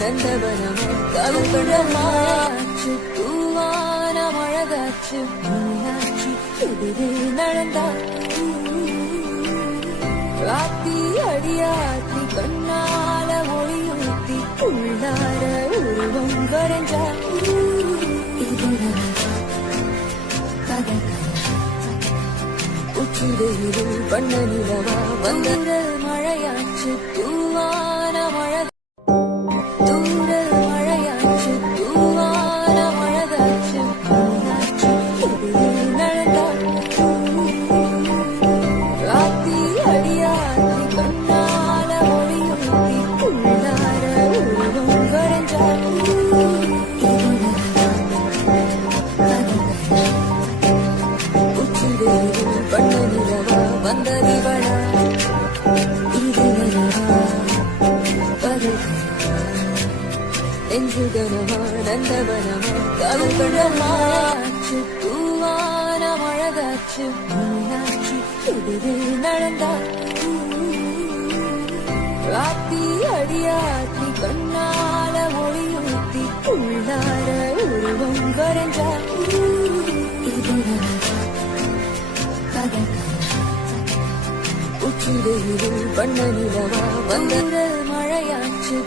நந்தவனமா கவிழ்படமாச்சு தூவான மழகாச்சு மீனாட்சி எதிரே நடந்தா ராத்தி அடியாத்தி கண்ணால ஒளியூத்தி உள்ளார உருவம் வரைஞ்சா உச்சிடையில் பண்ண நிலவா வந்த மழையாச்சு தூவான மழை தூரல் மழையாச்சு தூவான மழகாச்சு மீனாட்சி எதிரே நடந்தா ராத்தி அடியாத்தி கண்ணால ஒளியூத்தி உள்ளார உருவம் வரைஞ்சா உச்சிடையில் பண்ண நிலவா வந்த நிவளா இது நந்தவனமா கவிழ்படமாச்சு தூவான மழகாச்சு மீனாட்சி எதிரே நடந்தா ராத்தி அடியாத்தி கண்ணால ஒளியூத்தி உள்ளார உருவம் வரைஞ்சா உச்சிடையில் பண்ண நிலவா வந்த மழையாச்சு